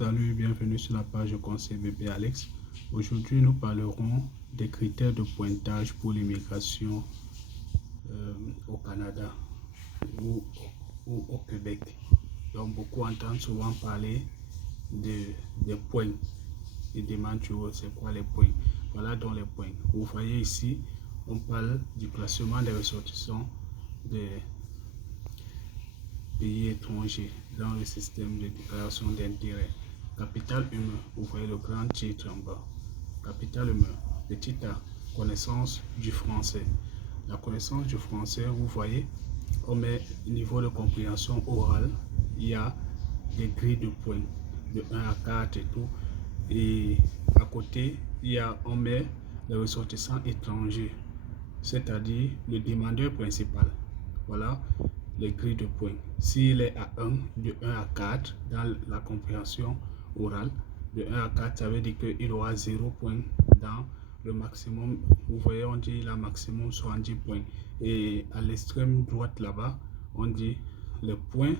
Salut, bienvenue sur la page Conseil Bébé Alex. Aujourd'hui, nous parlerons des critères de pointage pour l'immigration au Canada ou au Québec. Donc, beaucoup entendent souvent parler des points. Ils demandent toujours c'est quoi les points. Voilà donc les points. Vous voyez ici, on parle du classement des ressortissants des pays étrangers dans le système de déclaration d'intérêt. Capital humain, vous voyez le grand titre en bas. Capital humain, petit a, connaissance du français. La connaissance du français, vous voyez, on met niveau de compréhension orale, il y a des grilles de points, de 1 à 4 et tout. Et à côté, on met les ressortissants étrangers, c'est-à-dire le demandeur principal. Voilà les grilles de points. S'il est à 1, de 1 à 4 dans la compréhension orale, de 1 à 4, ça veut dire qu'il aura 0 points dans le maximum. Vous voyez, on dit la maximum 70 points. Et à l'extrême droite là-bas, on dit les points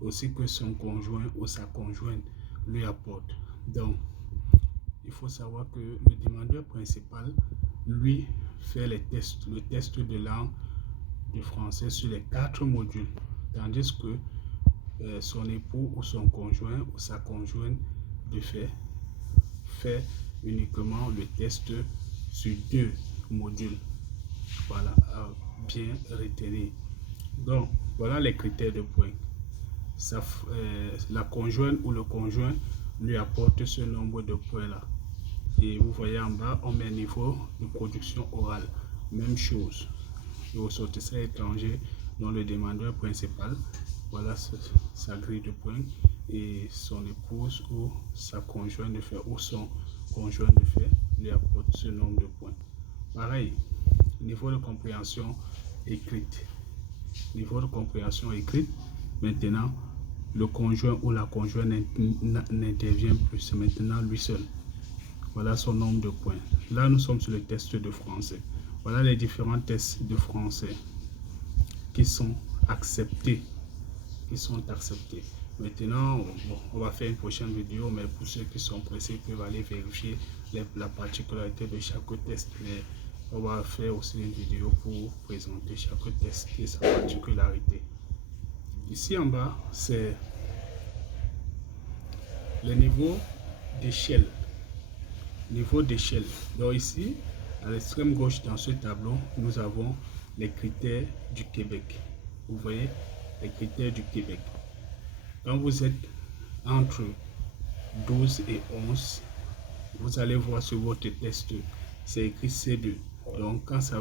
aussi que son conjoint ou sa conjointe lui apporte. Donc, il faut savoir que le demandeur principal, lui, fait les tests, le test de langue du français sur les 4 modules, tandis que son époux ou son conjoint ou sa conjointe de fait uniquement le test sur 2 modules. Voilà, à bien retenir. Donc, voilà les critères de points. La conjointe ou le conjoint lui apporte ce nombre de points là. Et vous voyez en bas, on met niveau de production orale. Même chose. Le ressortissant étranger dont le demandeur principal, voilà sa grille de points, et son épouse ou sa conjointe de fait ou son conjoint de fait lui apporte ce nombre de points. Pareil, niveau de compréhension écrite. Niveau de compréhension écrite, maintenant le conjoint ou la conjointe n'intervient plus, c'est maintenant lui seul. Voilà son nombre de points. Là, nous sommes sur le test de français. Voilà les différents tests de français qui sont acceptés. Maintenant, on va faire une prochaine vidéo, mais pour ceux qui sont pressés, peuvent aller vérifier la particularité de chaque test. Mais on va faire aussi une vidéo pour présenter chaque test et sa particularité. Ici en bas, c'est le niveau d'échelle. Donc ici, à l'extrême gauche dans ce tableau, nous avons les critères du Québec. Vous voyez les critères du Québec. Quand vous êtes entre 12 et 11, vous allez voir sur votre test, c'est écrit C2. Donc quand ça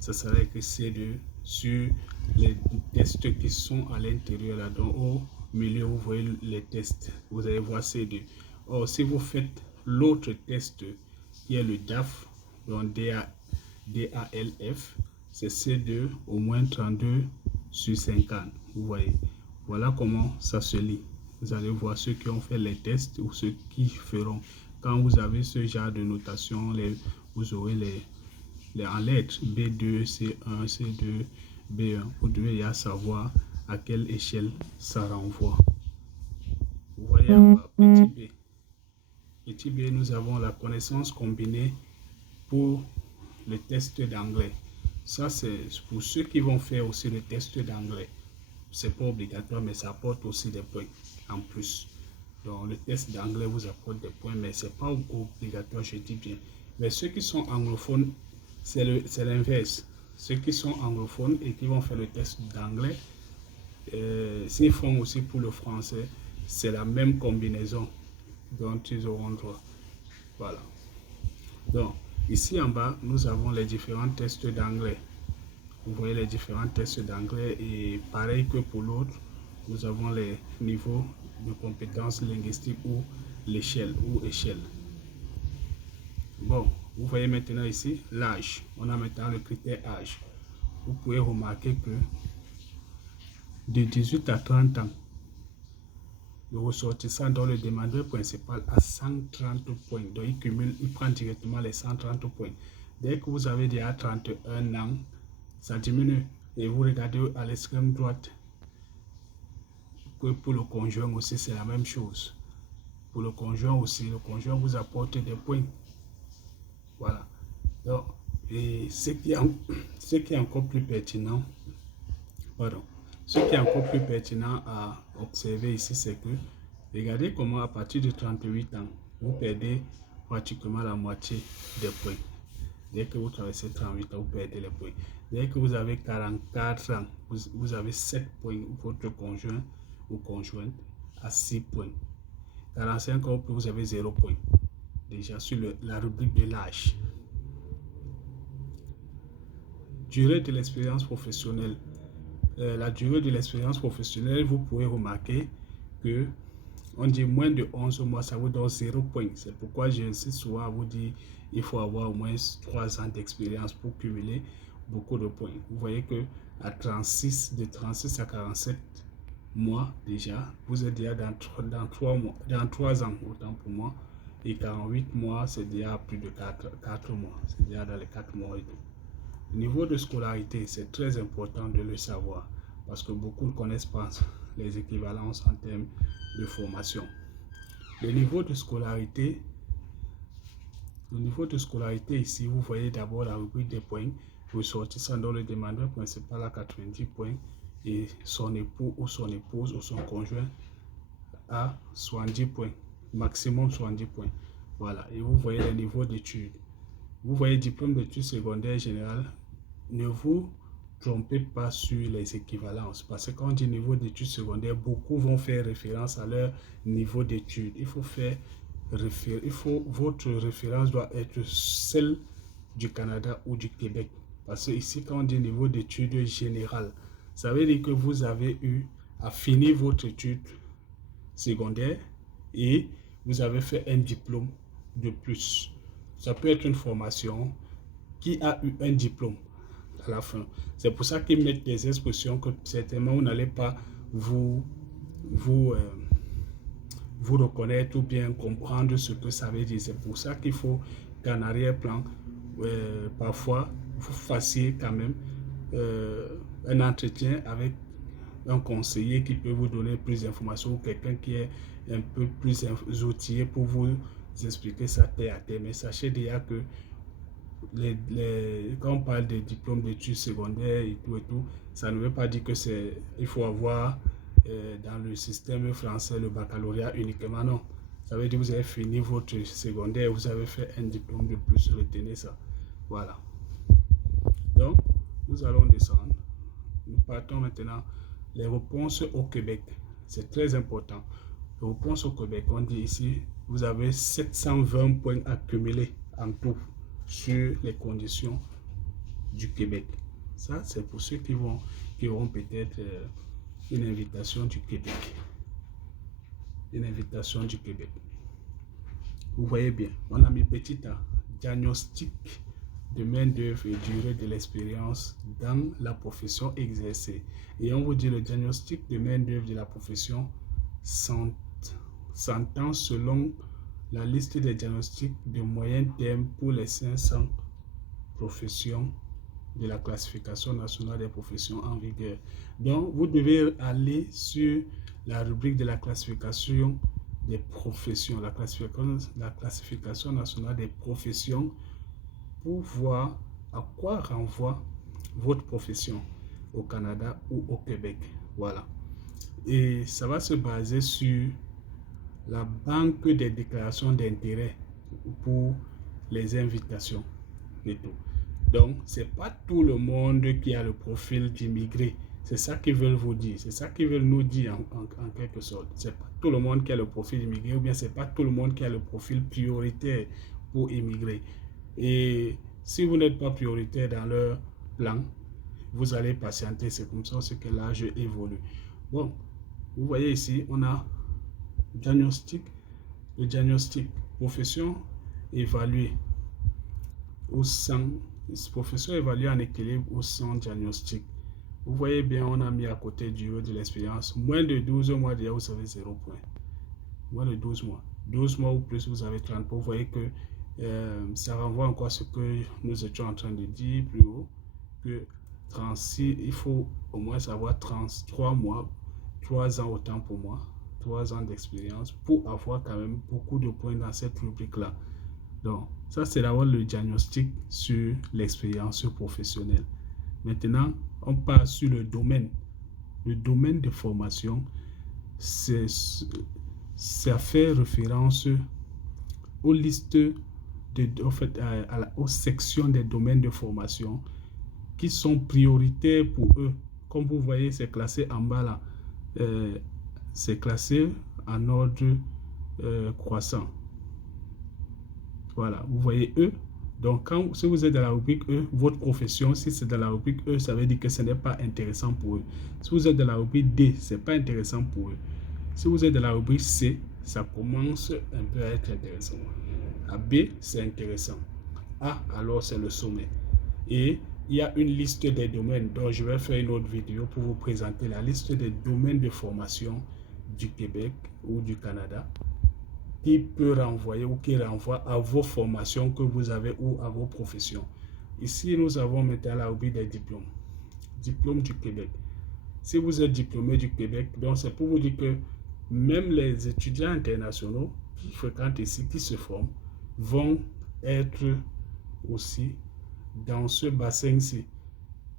sera écrit C2 sur les tests qui sont à l'intérieur là, donc au milieu vous voyez les tests, vous allez voir C2. Or si vous faites l'autre test qui est le DAF, donc DALF, c'est C2 au moins 32 sur 50. Vous voyez, voilà comment ça se lit. Vous allez voir ceux qui ont fait les tests ou ceux qui feront. Quand vous avez ce genre de notation, vous aurez les en lettres B2, C1, C2, B1. Vous devez à savoir à quelle échelle ça renvoie. Vous voyez en bas, petit b. Petit b, nous avons la connaissance combinée pour le test d'anglais. Ça, c'est pour ceux qui vont faire aussi le test d'anglais. C'est pas obligatoire, mais ça apporte aussi des points en plus. Donc, le test d'anglais vous apporte des points, mais c'est pas obligatoire, je dis bien. Mais ceux qui sont anglophones, c'est l'inverse. Ceux qui sont anglophones et qui vont faire le test d'anglais, s'ils font aussi pour le français, c'est la même combinaison dont ils auront droit. Voilà. Donc, ici en bas, nous avons les différents tests d'anglais. Vous voyez les différents tests d'anglais et pareil que pour l'autre, nous avons les niveaux de compétences linguistiques ou l'échelle ou échelle. Bon, vous voyez maintenant ici l'âge. On a maintenant le critère âge. Vous pouvez remarquer que de 18 à 30 ans, le ressortissant dont le demandeur principal a 130 points. Donc il prend directement les 130 points. Dès que vous avez déjà 31 ans, ça diminue. Et vous regardez à l'extrême droite que pour le conjoint aussi c'est la même chose. Pour le conjoint aussi, le conjoint vous apporte des points. Voilà. Donc, et ce qui est encore plus pertinent, pardon, ce qui est encore plus pertinent à observer ici, c'est que regardez comment à partir de 38 ans, vous perdez pratiquement la moitié des points. Dès que vous traversez 38 ans, vous perdez les points. Dès que vous avez 44 ans, vous avez 7 points. Votre conjoint ou conjointe a 6 points. 45 ans, vous avez 0 points. Déjà sur la rubrique de l'âge. Durée de l'expérience professionnelle. La durée de l'expérience professionnelle, vous pouvez remarquer que on dit moins de 11 mois, ça vous donne 0 points. C'est pourquoi j'insiste souvent à vous dire il faut avoir au moins 3 ans d'expérience pour cumuler beaucoup de points. Vous voyez que à de 36 à 47 mois déjà, vous êtes déjà dans 3 ans, autant pour moi. Et 48 mois, c'est déjà plus de 4 mois. C'est déjà dans les 4 mois et tout. Le niveau de scolarité, c'est très important de le savoir parce que beaucoup ne connaissent pas les équivalences en termes de formation. Le niveau de scolarité ici, vous voyez d'abord la rubrique des points, ressortissant dans le demandeur principal à 90 points et son époux ou son épouse ou son conjoint à 70 points, maximum 70 points. Voilà, et vous voyez le niveau d'études. Vous voyez diplôme d'études secondaires générales. Ne vous trompez pas sur les équivalences parce que quand on dit niveau d'études secondaires, beaucoup vont faire référence à leur niveau d'études. Votre référence doit être celle du Canada ou du Québec. Parce que ici, quand on dit niveau d'études générales, ça veut dire que vous avez eu à finir votre étude secondaire et vous avez fait un diplôme de plus. Ça peut être une formation qui a eu un diplôme à la fin. C'est pour ça qu'ils mettent des expressions que certainement vous n'allez pas vous reconnaître ou bien comprendre ce que ça veut dire. C'est pour ça qu'il faut qu'en arrière-plan, parfois, vous fassiez quand même un entretien avec un conseiller qui peut vous donner plus d'informations ou quelqu'un qui est un peu plus outillé pour vous expliquer ça terre à terre. Mais sachez déjà que quand on parle des diplômes d'études secondaires et tout, ça ne veut pas dire que il faut avoir dans le système français le baccalauréat uniquement, non. Ça veut dire que vous avez fini votre secondaire, vous avez fait un diplôme de plus, retenez ça. Voilà. Donc, nous allons descendre. Nous partons maintenant. Les réponses au Québec, c'est très important. Les réponses au Québec, on dit ici, vous avez 720 points accumulés en tout sur les conditions du Québec. Ça, c'est pour ceux qui auront peut-être une invitation du Québec. Une invitation du Québec. Vous voyez bien, on a mis petit a, diagnostic de main-d'œuvre et durée de l'expérience dans la profession exercée. Et on vous dit le diagnostic de main-d'œuvre de la profession s'entend selon la liste des diagnostics de moyen terme pour les 500 professions de la classification nationale des professions en vigueur. Donc, vous devez aller sur la rubrique de la classification des professions, la classification nationale des professions, pour voir à quoi renvoie votre profession au Canada ou au Québec. Voilà. Et ça va se baser sur la banque des déclarations d'intérêt pour les invitations et tout. Donc, c'est pas tout le monde qui a le profil d'immigré. C'est ça qu'ils veulent vous dire. C'est ça qu'ils veulent nous dire en quelque sorte. C'est pas tout le monde qui a le profil d'immigré ou bien c'est pas tout le monde qui a le profil prioritaire pour immigrer. Et si vous n'êtes pas prioritaire dans leur plan, vous allez patienter. C'est comme ça, c'est que l'âge évolue. Bon, vous voyez ici, on a diagnostic, le diagnostic, profession évaluée au sein, profession évaluée en équilibre au sein diagnostic. Vous voyez bien, on a mis à côté durée de l'expérience. Moins de 12 mois, déjà, vous avez 0 point. Moins de 12 mois. 12 mois ou plus, vous avez 30 points. Vous voyez que ça renvoie encore à ce que nous étions en train de dire plus haut, que 36, il faut au moins savoir 33 mois, 3 ans autant pour moi, 3 ans d'expérience pour avoir quand même beaucoup de points dans cette rubrique-là. Donc, ça, c'est d'abord le diagnostic sur l'expérience professionnelle. Maintenant, on passe sur le domaine. Le domaine de formation, ça fait référence aux listes, aux sections des domaines de formation qui sont prioritaires pour eux. Comme vous voyez, c'est classé en bas là. C'est classé en ordre croissant. Voilà, vous voyez E. Donc, si vous êtes dans la rubrique E, votre profession, si c'est dans la rubrique E, ça veut dire que ce n'est pas intéressant pour eux. Si vous êtes dans la rubrique D, ce n'est pas intéressant pour eux. Si vous êtes dans la rubrique C, ça commence un peu à être intéressant. À B, c'est intéressant. A, alors c'est le sommet. Et il y a une liste des domaines dont je vais faire une autre vidéo pour vous présenter la liste des domaines de formation du Québec ou du Canada qui peut renvoyer ou qui renvoie à vos formations que vous avez ou à vos professions. Ici, nous avons maintenant la rubrique des diplômes. Diplôme du Québec. Si vous êtes diplômé du Québec, donc c'est pour vous dire que même les étudiants internationaux qui fréquentent ici, qui se forment, vont être aussi dans ce bassin-ci.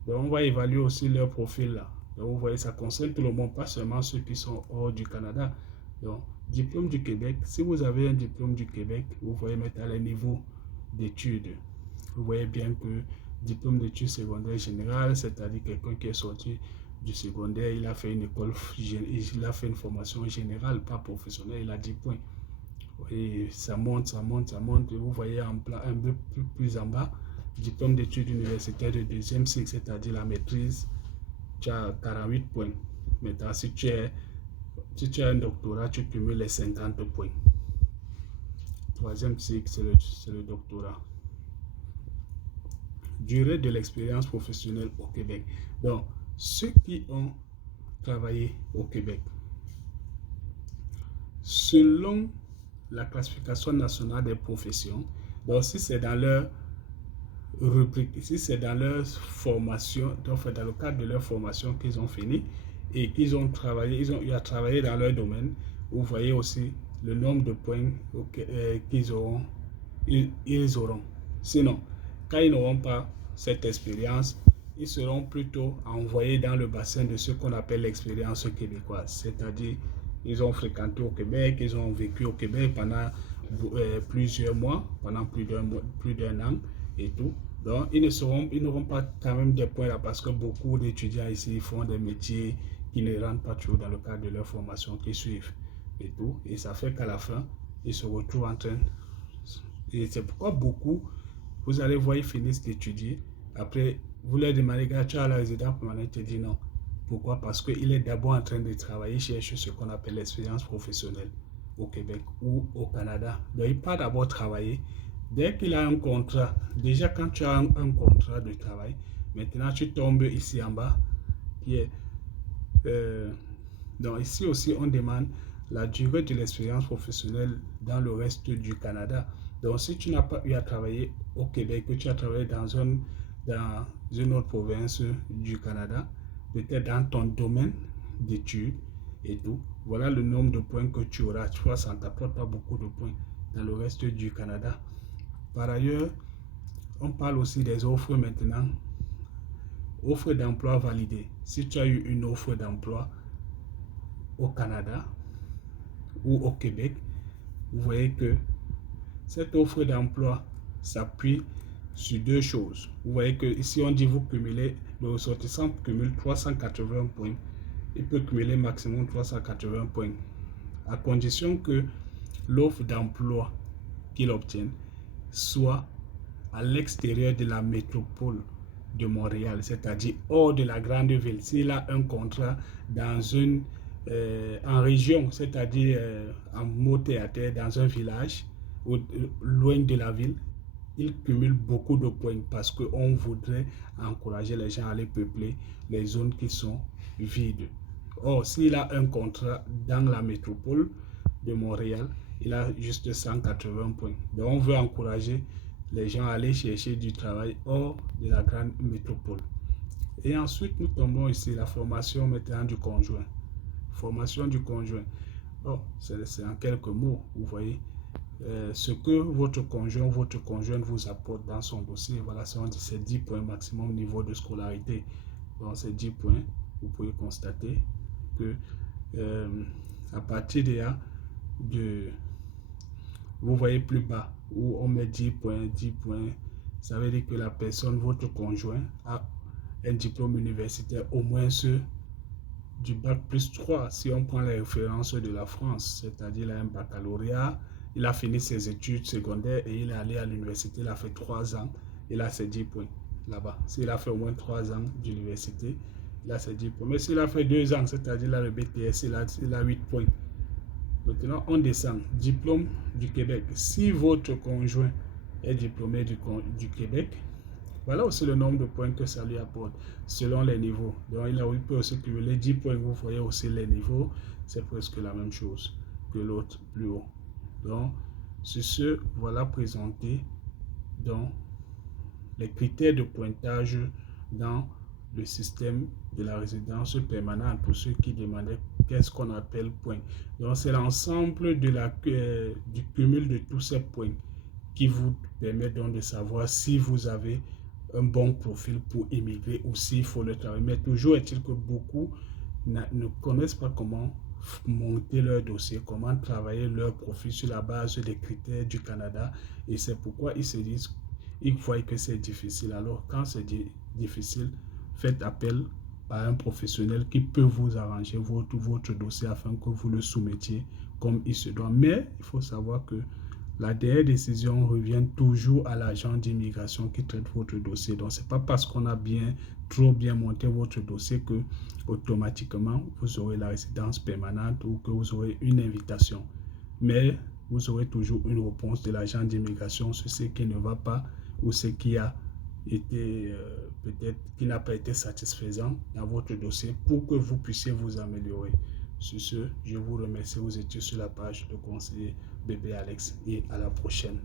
Donc, on va évaluer aussi leur profil là. Donc, vous voyez, ça concerne tout le monde, pas seulement ceux qui sont hors du Canada. Donc, diplôme du Québec, si vous avez un diplôme du Québec, vous voyez maintenant les niveaux d'études. Vous voyez bien que diplôme d'études secondaires générales, c'est-à-dire quelqu'un qui est sorti du secondaire, il a fait une école, il a fait une formation générale, pas professionnelle, il a 10 points. Et ça monte, ça monte, ça monte. Et vous voyez un peu plus en bas, diplôme d'études universitaires de deuxième cycle, c'est-à-dire la maîtrise, tu as 48 points. Maintenant, si tu as un doctorat, tu cumules les 50 points. Troisième cycle, c'est le doctorat. Durée de l'expérience professionnelle au Québec. Donc, ceux qui ont travaillé au Québec, selon la classification nationale des professions, donc si c'est dans leur rubrique, si c'est dans leur formation, donc dans le cadre de leur formation qu'ils ont fini et qu'ils ont travaillé, ils ont eu à travailler dans leur domaine, vous voyez aussi le nombre de points qu'ils auront, ils auront. Sinon, quand ils n'auront pas cette expérience, ils seront plutôt envoyés dans le bassin de ce qu'on appelle l'expérience québécoise, c'est-à-dire ils ont fréquenté au Québec, ils ont vécu au Québec pendant plusieurs mois, pendant plus d'un an et tout. Donc, ils n'auront pas quand même des points là parce que beaucoup d'étudiants ici font des métiers qui ne rentrent pas toujours dans le cadre de leur formation qu'ils suivent et tout. Et ça fait qu'à la fin, ils se retrouvent en train. Et c'est pourquoi beaucoup, vous allez voir, ils finissent d'étudier. Après, vous leur demandez, tu as la résidence permanente, ils disent non. Pourquoi? Parce qu'il est d'abord en train de travailler, chercher ce qu'on appelle l'expérience professionnelle au Québec ou au Canada. Donc, il part d'abord travailler. Dès qu'il a un contrat, déjà quand tu as un contrat de travail, maintenant tu tombes ici en bas. Donc ici aussi, on demande la durée de l'expérience professionnelle dans le reste du Canada. Donc si tu n'as pas eu à travailler au Québec, que tu as travaillé dans une autre province du Canada, peut-être dans ton domaine d'études et tout, voilà le nombre de points que tu auras. Tu vois, ça ne t'apporte pas beaucoup de points dans le reste du Canada. Par ailleurs, on parle aussi des offres maintenant. Offre d'emploi validée. Si tu as eu une offre d'emploi au Canada ou au Québec, vous voyez que cette offre d'emploi s'appuie sur deux choses. Vous voyez que ici on dit vous cumulez, le ressortissant cumule 380 points. Il peut cumuler maximum 380 points, à condition que l'offre d'emploi qu'il obtienne soit à l'extérieur de la métropole de Montréal, c'est-à-dire hors de la grande ville. S'il a un contrat dans en région, c'est-à-dire en mot-à-terre, dans un village ou loin de la ville, il cumule beaucoup de points parce qu'on voudrait encourager les gens à aller peupler les zones qui sont vides. Or, s'il a un contrat dans la métropole de Montréal, il a juste 180 points. Donc, on veut encourager les gens à aller chercher du travail hors de la grande métropole. Et ensuite, nous tombons ici la formation maintenant du conjoint. Formation du conjoint. Oh, c'est en quelques mots, vous voyez. Ce que votre conjointe vous apporte dans son dossier, voilà, c'est 10 points maximum niveau de scolarité. Dans ces 10 points, vous pouvez constater que à partir de, vous voyez plus bas, où on met 10 points, ça veut dire que la personne, votre conjoint, a un diplôme universitaire, au moins ceux du bac plus 3, si on prend les références de la France, c'est-à-dire il a un baccalauréat, il a fini ses études secondaires et il est allé à l'université, il a fait 3 ans, il a ses 10 points là-bas. S'il a fait au moins 3 ans d'université, il a ses 10 points. Mais s'il a fait 2 ans, c'est-à-dire il a le BTS, il a 8 points. Maintenant, on descend. Diplôme du Québec. Si votre conjoint est diplômé du Québec, voilà aussi le nombre de points que ça lui apporte selon les niveaux. Donc, il peut aussi cumuler 10 points. Vous voyez aussi les niveaux, c'est presque la même chose que l'autre plus haut. Donc, sur ce, voilà présenté donc les critères de pointage dans le système de la résidence permanente pour ceux qui demandaient qu'est-ce qu'on appelle point. Donc, c'est l'ensemble du cumul de tous ces points qui vous permet donc de savoir si vous avez un bon profil pour immigrer ou s'il faut le travailler. Mais toujours est-il que beaucoup ne connaissent pas comment monter leur dossier, comment travailler leur profil sur la base des critères du Canada. Et c'est pourquoi ils se disent, ils voient que c'est difficile. Alors quand c'est difficile, faites appel à un professionnel qui peut vous arranger votre dossier afin que vous le soumettiez comme il se doit. Mais il faut savoir que la dernière décision revient toujours à l'agent d'immigration qui traite votre dossier. Donc, ce n'est pas parce qu'on a trop bien monté votre dossier que automatiquement vous aurez la résidence permanente ou que vous aurez une invitation. Mais vous aurez toujours une réponse de l'agent d'immigration sur ce qui ne va pas ou ce qui a été peut-être qui n'a pas été satisfaisant dans votre dossier pour que vous puissiez vous améliorer. Sur ce, je vous remercie. Vous étiez sur la page de conseiller Bébé Alex et à la prochaine.